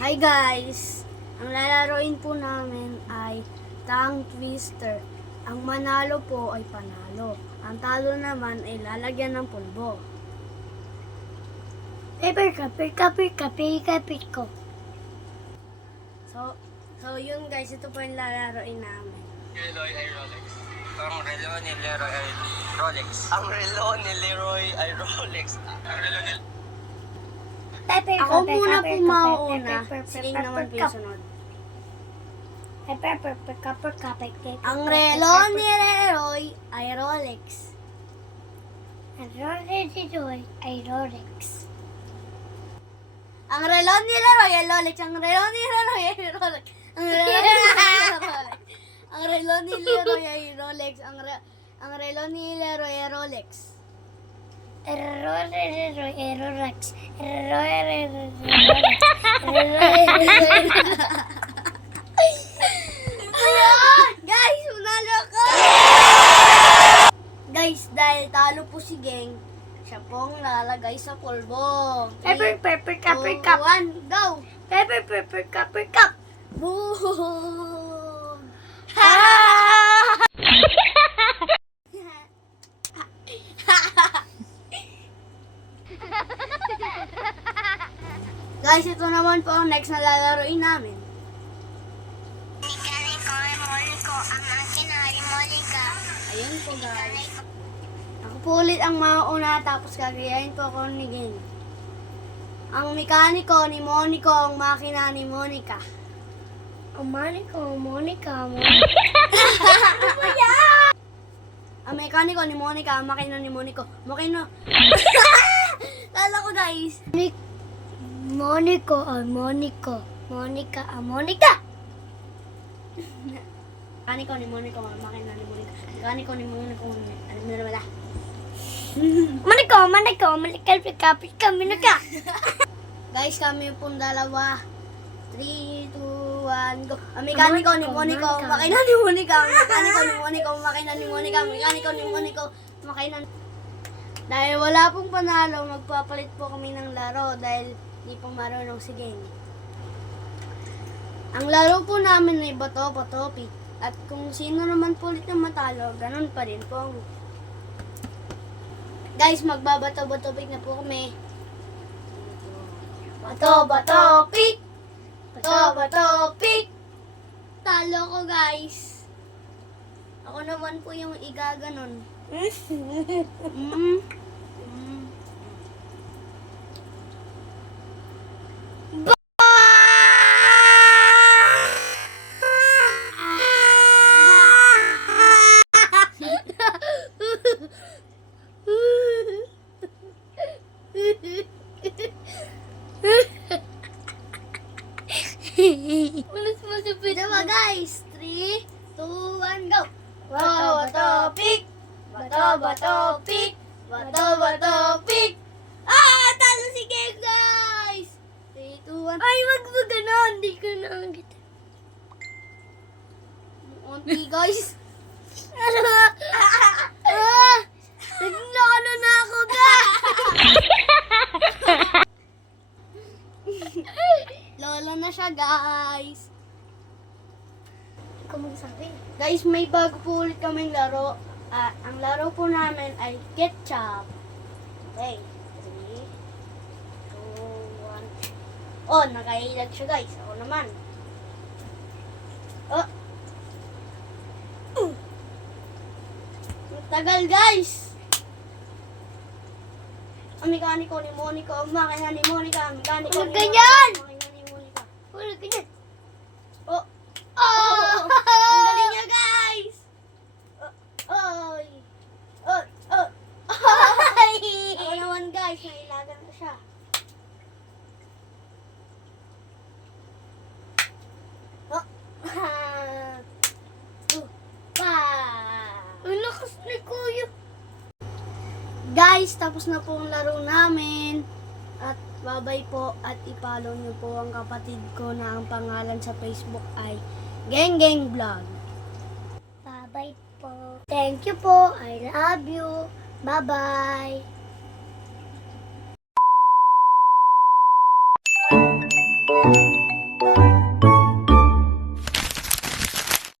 Hi guys! Ang lalaroin po namin ay tongue twister. Ang manalo po ay panalo. Ang talo naman ay lalagyan ng pulbo. Kapit ko. So yun guys, ito po yung lalaroin namin. Leroy ay Rolex. Ang relo ni Leroy ay Rolex. Ang relo ni Leroy ay Rolex. Ang relo ni... Ako muna po mauuna. Sige naman po yung sunod. Ang relo ni Leroy ay Rolex. Ang relo ay Rolex. Ang relo ni Leroy ay Rolex. Ang relo ni Leroy ay Rolex. Ang relo ni Leroy ay Rolex. Ang relo ni Leroy ay Rolex. Ang relo ni Leroy ay Rolex. Guys, manalo ko! Guys, dahil talo po si Geng, siya pong lalagay sa pulbo. Pepper, 2, 1, go! cup. Boom! Guys, ito naman po ang next na lalaroin namin. Ayun po guys. Ako po ulit ang mauna tapos kagayahin po ako ni Gen. Ang mekaniko ni Monico, ang makina ni Monica. Monica. Ang mekaniko ni Monica, ang makina ni Monico. Makina. Kala ko guys. Monica. Mekaniko ni Monico, ang makina ni Monica. Mekaniko ni Monico, ano na wala. Monica. Guys, kami pong dalawa. 3, 2, 1, go. Ang mekaniko ni Monico, ang makina ni Monica. Ang mekaniko ni Monico, ang makina ni Monica. Ang mekaniko ni Monico, makina. Dahil wala pong panalo, magpapalit po kami ng laro dahil di po marunong si Gen. Ang laro po namin ay bato-bato pick. At kung sino naman po ulit na matalo, ganun pa rin po. Guys, magbabato-bato pick na po kami. Bato-bato pick! Bato-bato pick! Talo ko guys. Ako naman po yung igaganon. Diba guys? 3, 2, 1, go! Bato-bato pick! Bato-bato pick! Bato-bato pick! Ah! Talo si Game guys! 3, 2, 1. Ay, wag mo ganon. Hindi ko na ang kita. Unti guys. Nagnalo na ako, guys. Lolo na siya guys. Ikaw magsabi. Guys, may bago po ulit kaming laro. Ang laro po namin ay ketchup. Okay. 3, 2, 1. Oh, nakailag siya guys. Ako naman. Oh. Tagal guys. Ang mekaniko ni Monica, ang makina ni Monica, ang mekaniko Huwag ni ganyan! Monica, ang makina ni Monica. Wala ganyan. Oh. Oh! Ang galing niya, guys! Oy! Oh! Oh! Ako naman, guys. Nailagan ko siya. Oh! Ang lakas ni Kuya. Guys, tapos na po ang laro namin. At babay po at i-follow niyo po ang kapatid ko na ang pangalan sa Facebook ay Geng Geng Vlog. Bye-bye po. Thank you po. I love you. Bye-bye.